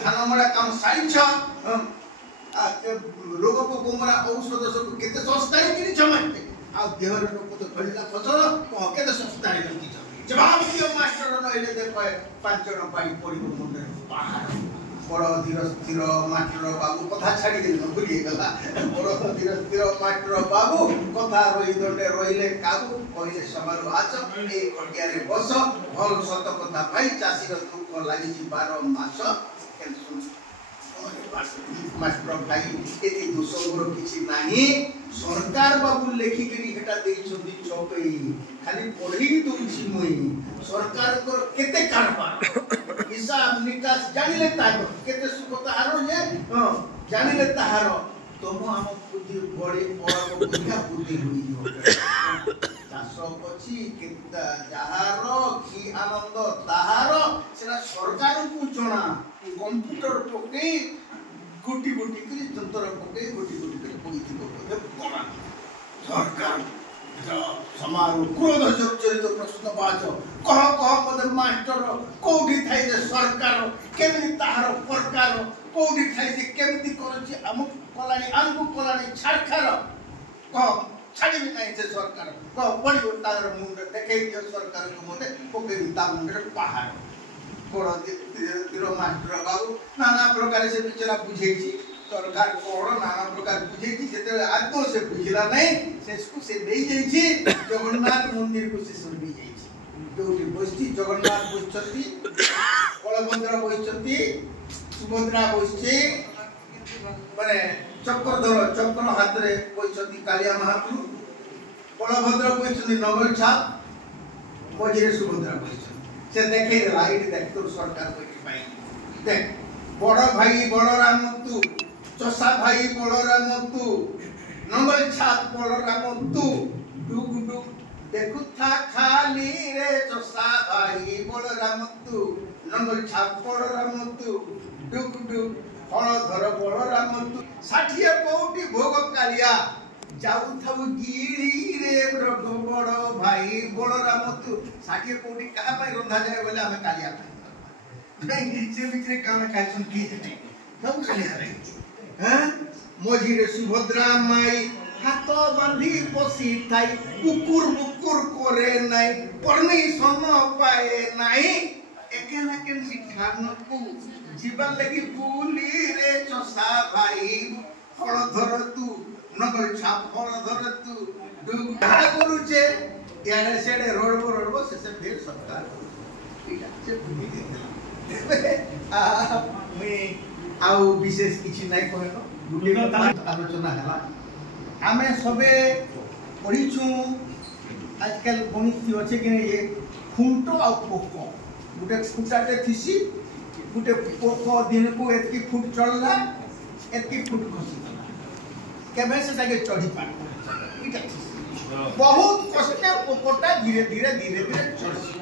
धानमरा काम सारी रोग पोकमरा औषध सब केते सस्ता किनी छमाटे आ देहर लोक तो फलिला फसल केते सस्ता रे जवाब दियो मास्टर नइले देखो 5 जण पाई पडिबो मुंडे पहाड़ बड़ धीर स्थिर मास्टर बाबू कथा छाड़ी देल भूली गला बड़ धीर स्थिर मास्टर बाबू कथा रोई दंडे रोइले काबू कहिले समारो आछ ए खटिया रे बस भल सत कथा भाई चासी रो दुख लागि 12 मास मास्टर भाई एति दोषर किछि नाही सरकार बाबू लेखिकरी हेटा देइछोंती चौपई खाली पढ़ी दोछि मुई सरकार को केते कारबार हिसाब निकास जानिले ताको केते सुख ताहारो जे जानिले ताहारो तुम हम बुद्धि बड़ी और बुद्धि हुई हो चाष पछि केता जहारो की आनंद ताहारो सेना सरकार को जणा कंप्यूटर पके गुटी गुटी करी जंतर पके गुटी गुटी करी पइथि को कोना सरकार समारोह क्रोध जर्जरित प्रश्न बाज कह मते मास्टर कोठी थाई जे सरकार केमि ताहार प्रकार कोठी थाई जे केमि करछि हम कलानी छाड़खार कह छाड़ी नहीं जे सरकार कह पड़ियो तार मुंड देखै दियो सरकार को मते पके ता मुंड पहाड़ बड़ धीर मास्टर बाबू नाना प्रकार से बिचरा बुझेछि सरकार कोड़ नाना प्रकार बुझेछि जेते आदो से बुझिला नहीं सेसको से देई जाइछि जगन्नाथ मंदिर को से सुनी जाइछि जोटी बसति जगन्नाथ बसचती बलभद्र बसचती सुभद्रा बसछि माने चक्र हाथ रे बसचती कालिया महाप्रभु बलभद्र बसचती नगल छाप मझिरे सुभद्रा बसचती से देखे लाइट देख तो सरकार बैठी पाई देख बड़ भाई बलराम तू चषा भाई बलराम तू नंगल छाप बलराम तू डुग डुग देखु था खाली रे चषा भाई बलराम तू नंगल छाप बलराम तू डुग डुग हल धर बलराम तू 60 कोटी भोग कालिया जाऊ थाउ गिरी रे प्रभु बड़ भाई बलराम तू 60 कोटी कहा पाई रंधा जाय बोले हमें कालिया नहीं से बिचरे कान खाइसन की जटे सब कालिया रे हैं मझिरे सुभद्रा माई हाथ बांधी बसी थाई कुकुर मुकुर करे नाही परमिशन पाए नाही एकेला केन सिखान को जीवन लगी बुली रे चषा भाई फल धर तू नगर छाप फल धर तू दुगा करूचे याने सेडे रोडबो से फिर सरकार ठीक है से भूमि देला आ मैं आउ विशेष किछि नै कहनो गुटे आलोचना हला आमे सबे पढिछु आजकल गणित अछि कि ये खुंटो आ पोको गुटे खुटाटे थिसी गुटे पोको दिन को एतकी फुट चलला एतकी फुट खसी केबे से ताके चढ़ी पार इटा बहुत कष्ट पोकोटा धीरे धीरे चढ़सी